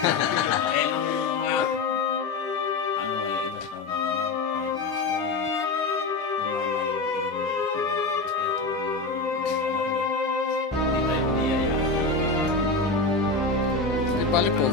Eh, nung mga, ano eh, ilang taon ako nung 5 years old. Tumama yung immune ko. Kaya kung nangyari, hindi tayo biniyayaan. Di bali po.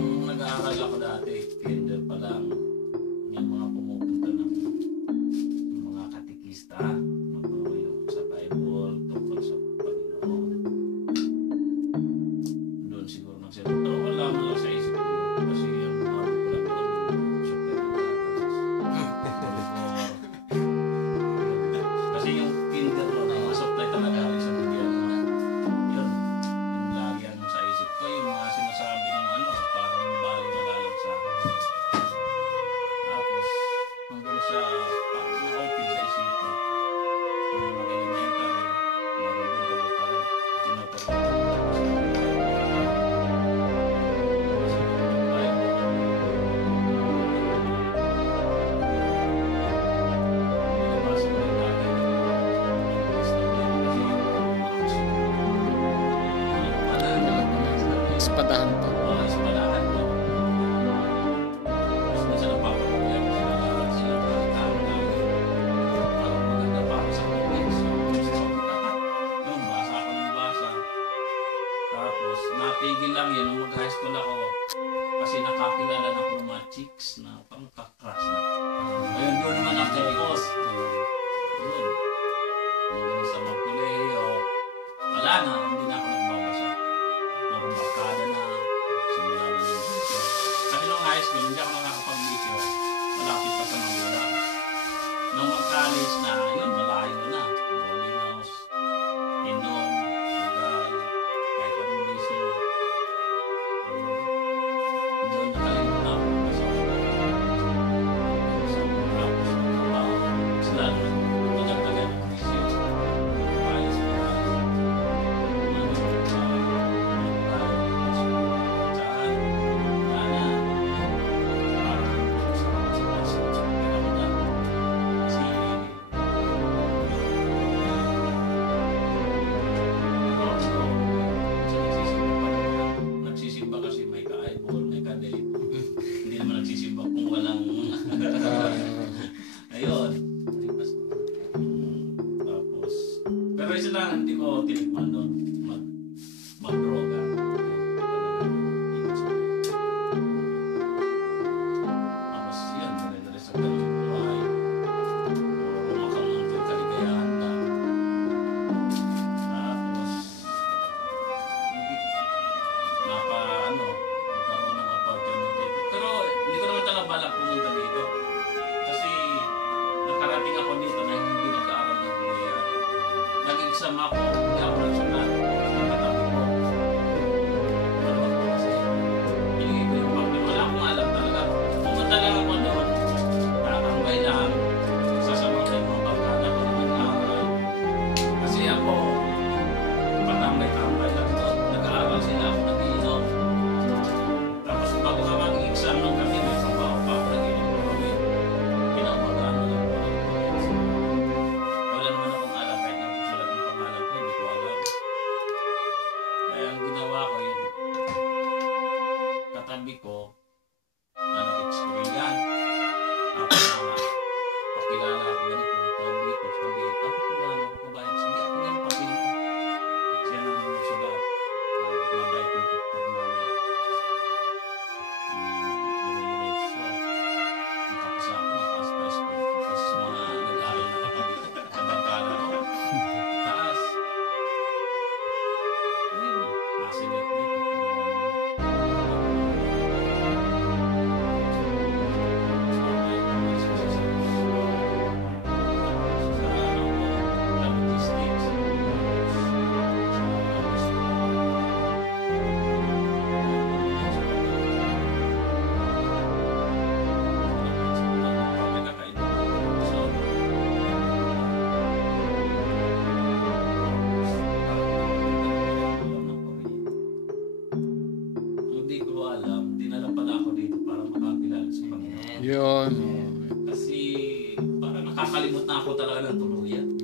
Nung nag-aaral ako dati, kinder pa lang, yung mga pumupunta ng mga katikista, yung sa Bible, tungkol sa Panginoon. Doon siguro nagsabi, pero wala mo lang sa isip ko yun. Kasi yung mga ko lang doon, super kasi yung kinder doon, ay masupply talaga rin sa gobyerno. Yun, yung lagi ano sa isip ko, yung mga sinasabi ng ano, parang baliwala lang sa akin. Tapos, hanggang sa na-open sa isipan, yung mga elementary, meron din tuloy pa rin, tinuturo ko sa Espadahan pa. Espadahan to. Tapos minsan napapagyan sila tao lagi. Parang maganda pa ako sa context. Yung basa ako ng basa. Tapos napigil lang yun nung mag-high school ako. Kasi nakakilala na ako ng mga chicks na pangkakrush na. Ngayon doon naman ako focus. Yun. Hanggang sa magkuleyo. Wala na, hindi na ako nagbabasa. Puro barkada na, simula na ng bisyo. Kasi nung high school, hindi ako nakakapag-bisyo. Malapit pa sa Manila. Nung mag-college na, yun, malayo na. Boarding house, inom, sugal, kahit anong bisyo. Doon nakalimutan ako kasi sa tapos ng trabaho. Kasi lalo nagtagal-tagal ng bisyo. Ayos na nagsisimba kasi may ka-eyeball, may ka-date. Hindi naman nagsisimba kung walang ayun. Tapos, pero isa lang hindi ko tinikman doon mag-droga. Tapos yun, dire-dire sa ganyung buhay. Rumakang ng kaligayahan na. Tapos, nagkaroon ng opportunity. Pero hindi ko naman talaga balak pumunta dito. Kasi nakarating ako dito na hindi nag-aaral ng Korean. Nag-exam ako, hindi ako nagsulat. Katabi ko. Maluwag ko kasi. Hinigay ko yung papel. Wala akong alam talaga. Pumunta lang ako doon. Tatambay lang. Sasama ko yung mga barkada ko na nag-aaral. Kasi ako, patambay-tambay lang doon. Nag-aaral sila ako nag-iinom. Tapos bago ka mag-exam nung kami, may trabaho pa ako nag-iinom ko kami. Pinapagano lang ko. Wala naman akong alam kahit nagsulat ng pangalan ko, hindi ko alam. nakakalimot na ako talaga ng tuluyan.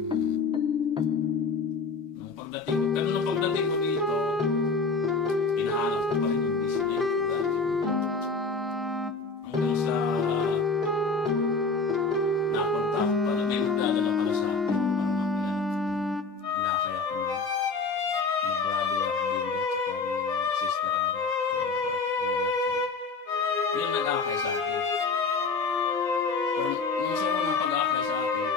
Nung pagdating ko, pero nung pagdating ko dito, hinahanap ko pa rin yung busy na yun. Hanggang sa napunta ako pala, may magdadala pala sa akin. Parang makilala. Inakay ako ni brother Arvindo at saka ni sister Ada. Yun nag-akay sa akin. Pero nung sa unang pag-akay sa akin,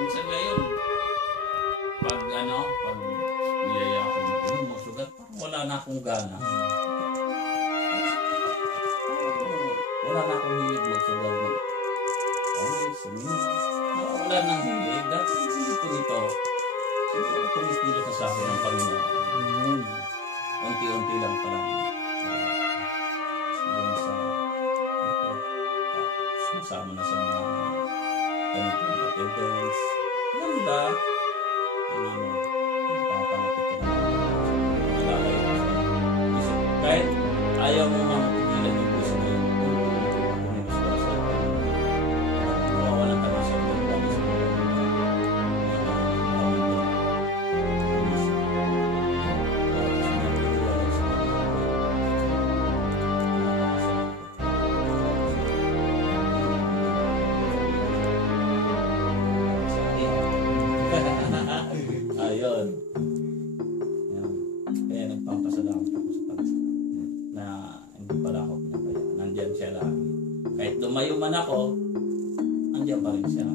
minsan ngayon, pag niyaya ako mag-inom, magsugat, parang wala na akong gana. Wala na akong hilig magsugat. Okay, suminom. Wala nang hilig. Dati hindi ko nito. Siguro kumipilo sa akin ng Panginoon. Unti-unti lang pala. Hanggang sa ito. Sumasama na sa mga events. Ganda. Pangapalapit ka na. Malalay ko siya. Kahit ayaw mo mapigilan yung puso na yun. Mawawalan ka na sa mga ayun. Kaya nagpapasalamat ako sa Panginoon na hindi pala ako pinabayaan. Nandyan siya lang. Kahit lumayo man ako, nandyan pa rin siya.